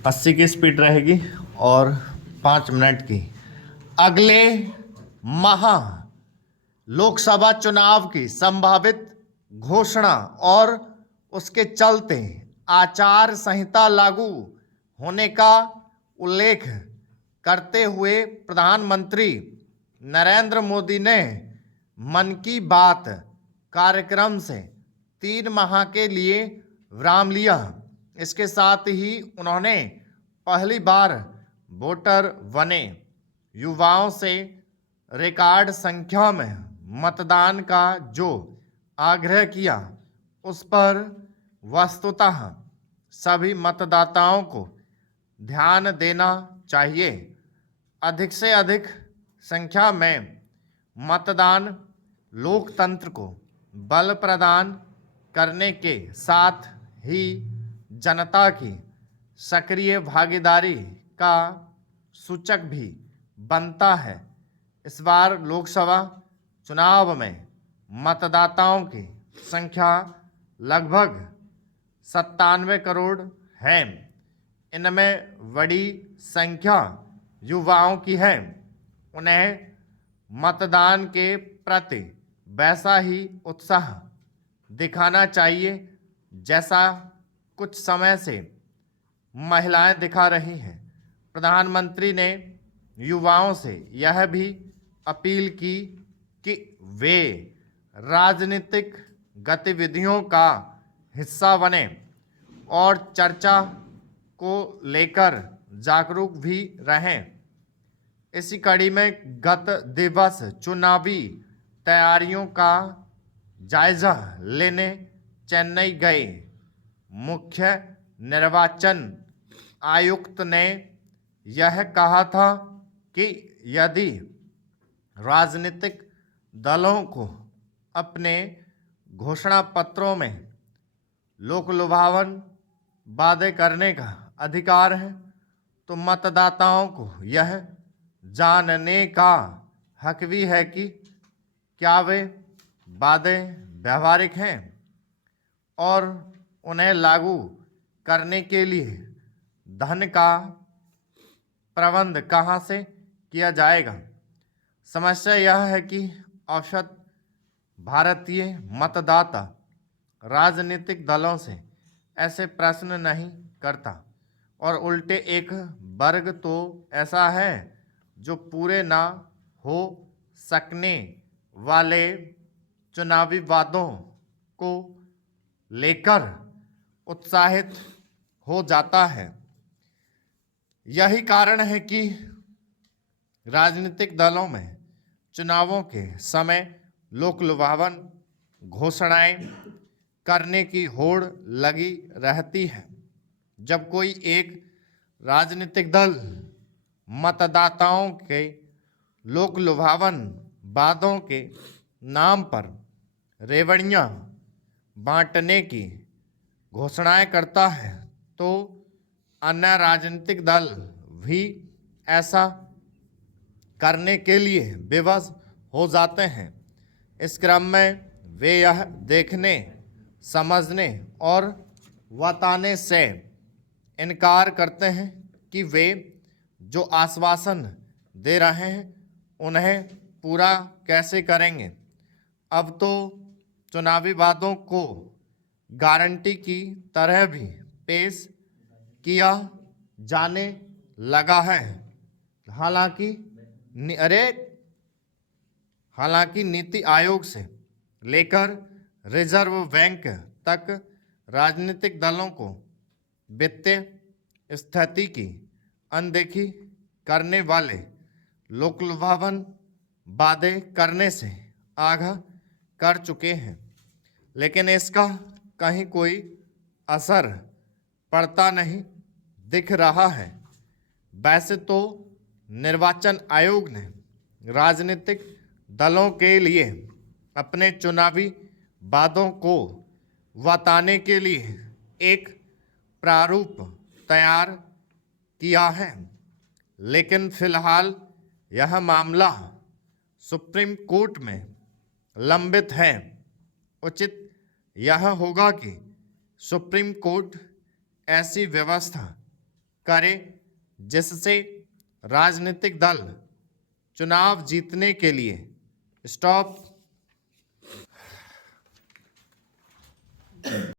80 की स्पीड रहेगी और 5 मिनट की। अगले माह लोकसभा चुनाव की संभावित घोषणा और उसके चलते आचार संहिता लागू होने का उल्लेख करते हुए प्रधानमंत्री नरेंद्र मोदी ने मन की बात कार्यक्रम से 3 माह के लिए विराम लिया। इसके साथ ही उन्होंने पहली बार वोटर बने युवाओं से रिकॉर्ड संख्या में मतदान का जो आग्रह किया, उस पर वस्तुतः सभी मतदाताओं को ध्यान देना चाहिए। अधिक से अधिक संख्या में मतदान लोकतंत्र को बल प्रदान करने के साथ ही जनता की सक्रिय भागीदारी का सूचक भी बनता है। इस बार लोकसभा चुनाव में मतदाताओं की संख्या लगभग 97 करोड़ है। इनमें बड़ी संख्या युवाओं की है। उन्हें मतदान के प्रति वैसा ही उत्साह दिखाना चाहिए जैसा कुछ समय से महिलाएं दिखा रही हैं। प्रधानमंत्री ने युवाओं से यह भी अपील की कि वे राजनीतिक गतिविधियों का हिस्सा बने और चर्चा को लेकर जागरूक भी रहें। इसी कड़ी में गत दिवस चुनावी तैयारियों का जायजा लेने चेन्नई गए मुख्य निर्वाचन आयुक्त ने यह कहा था कि यदि राजनीतिक दलों को अपने घोषणा पत्रों में लोकलुभावन वादे करने का अधिकार है, तो मतदाताओं को यह जानने का हक भी है कि क्या वे वादे व्यवहारिक हैं और उन्हें लागू करने के लिए धन का प्रबंध कहां से किया जाएगा। समस्या यह है कि औसत भारतीय मतदाता राजनीतिक दलों से ऐसे प्रश्न नहीं करता और उल्टे एक वर्ग तो ऐसा है जो पूरे ना हो सकने वाले चुनावी वादों को लेकर उत्साहित हो जाता है। यही कारण है कि राजनीतिक दलों में चुनावों के समय लोकलुभावन घोषणाएं करने की होड़ लगी रहती है। जब कोई एक राजनीतिक दल मतदाताओं के लोकलुभावन वादों के नाम पर रेवड़ियां बांटने की घोषणाएं करता है, तो अन्य राजनीतिक दल भी ऐसा करने के लिए विवश हो जाते हैं। इस क्रम में वे यह देखने, समझने और बताने से इनकार करते हैं कि वे जो आश्वासन दे रहे हैं उन्हें पूरा कैसे करेंगे। अब तो चुनावी वादों को गारंटी की तरह भी पेश किया जाने लगा है। हालांकि नीति आयोग से लेकर रिजर्व बैंक तक राजनीतिक दलों को वित्तीय स्थिति की अनदेखी करने वाले लोकलुभावन वादे करने से आगाह कर चुके हैं, लेकिन इसका कहीं कोई असर पड़ता नहीं दिख रहा है। वैसे तो निर्वाचन आयोग ने राजनीतिक दलों के लिए अपने चुनावी वादों को बताने के लिए एक प्रारूप तैयार किया है, लेकिन फिलहाल यह मामला सुप्रीम कोर्ट में लंबित है। उचित यह होगा कि सुप्रीम कोर्ट ऐसी व्यवस्था करे जिससे राजनीतिक दल चुनाव जीतने के लिए स्टॉप